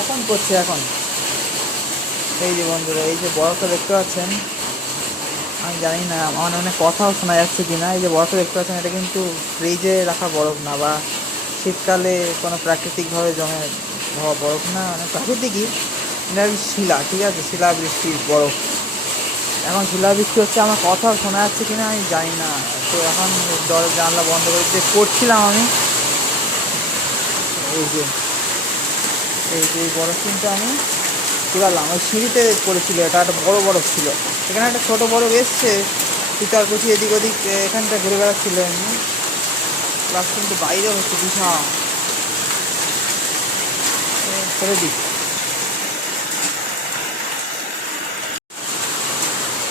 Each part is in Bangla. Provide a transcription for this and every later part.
এখন করছে এখন। এই যে বন্ধুরা, এই যে বরফটা দেখতে পাচ্ছেন, আমি জানি না আমার অনেক কথাও শোনা যাচ্ছে কি না। এই যে বরফটা দেখতে পাচ্ছেন, এটা কিন্তু ফ্রিজে রাখা বরফ না, বা শীতকালে কোনো প্রাকৃতিকভাবে জমে হওয়া বরফ না, মানে প্রাকৃতিকই। এটা শিলা, ঠিক আছে, শিলাবৃষ্টির বরফ। এখন শিলাবৃষ্টি হচ্ছে, আমার কথা শোনা যাচ্ছে কিনা আমি জানি না। তো এখন জানলা বন্ধ করে দিয়ে করছিলাম আমি। এই যে এই বরফ কিন্তু আমি কুড়ালাম, ওই সিঁড়িতে পড়েছিল, এটা একটা বড় বরফ ছিল। এখানে একটা ছোট বরফ এসছে, কুচি এদিক ওদিক এখানটা ঘুরে বেড়াচ্ছিল এমনি। প্লাস কিন্তু বাইরে হচ্ছে বিশাল। ছেড়ে দিক,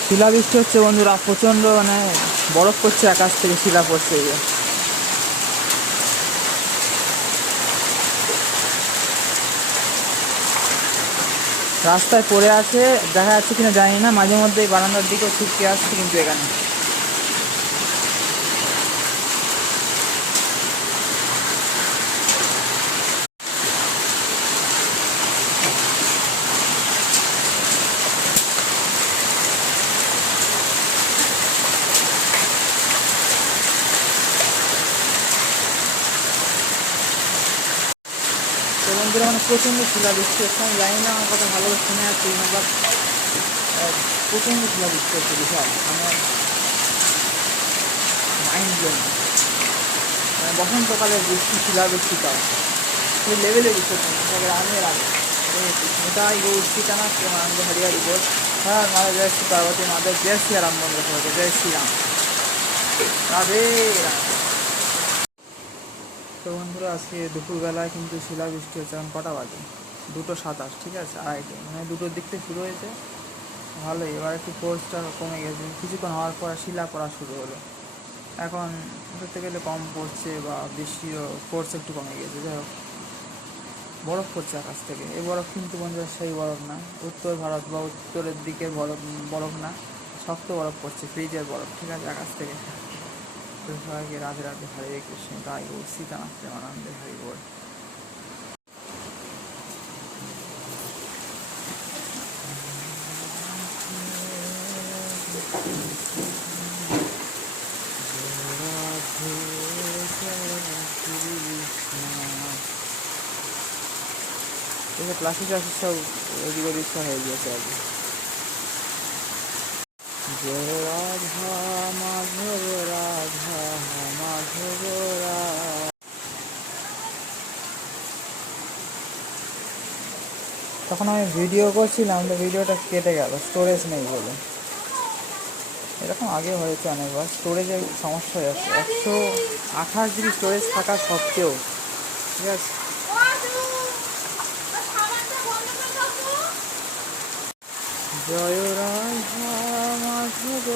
শিলাবৃষ্টি হচ্ছে বন্ধুরা, প্রচণ্ড মানে বরফ পড়ছে, আকাশ থেকে শিলা পড়ছে। এই যে রাস্তায় পড়ে আছে, দেখা যাচ্ছে কিনা জানি না। মাঝে মধ্যে এই বারান্দার দিকেও ছিটকে আসছে কিন্তু এখানে। তো বন্ধুরা, মানে প্রচণ্ড শিলাবৃষ্টি হচ্ছে, আমি জানি না আমার কথা ভালো শুনে যাচ্ছে কিনা, বাট প্রচণ্ড শিলাবৃষ্টি হচ্ছে বিশাল। আমার মাইন্ড ব্লোন, মানে বসন্তকালের বৃষ্টি, শিলাবৃষ্টিটা সেই লেভেলে বৃষ্টি হচ্ছে না, গ্রামের আগে। তাই গো सीतानाथ प्रेमानंद हरिहर बोल। हर माता जय श्री पार्वती माता, जय श्री राम बंद रखो, जय श्री राम, রাধে রাধে। তো বন্ধুরা, আজকে দুপুরবেলায় কিন্তু শিলাবৃষ্টি হচ্ছে। এখন কটা বাজে? 2:27, ঠিক আছে, 2:30, মানে 2টোর দিক থেকে শুরু হয়েছে। ভালোই, এবার একটু ফোর্সটা কমে গেছে, কিছুক্ষণ হওয়ার পর শিলা পড়া শুরু হলো। এখন ধরতে গেলে কম পড়ছে, বা বেশিও ফোর্স একটু কমে গেছে। যাই হোক, বরফ পড়ছে আকাশ থেকে। এই বরফ কিন্তু বন্ধুরা সেই বরফ না, উত্তর ভারত বা উত্তরের দিকের বরফ, বরফ না, শক্ত বরফ পড়ছে, ফ্রিজের বরফ, ঠিক আছে, আকাশ থেকে। তো সবাইকে রাধে রাধে, হরে কৃষ্ণ, তাই গো সীতানাথ প্রেমানন্দে হরি বল। ক্লাসিক ক্লাসিক সব এদিক ওদিক সব হয়ে গিয়েছে আর কি। জয় রাধা মাধব, রাধা মাধব তখন আমি ভিডিও করছিলাম, তো ভিডিওটা কেটে গেল, স্টোরেজ নেই বলে। এরকম আগে হয়েছে অনেকবার, স্টোরেজের সমস্যা হয়ে যাচ্ছে। 128 GB স্টোরেজ থাকা সত্ত্বেও, ঠিক আছে। জয় রাধা মাধব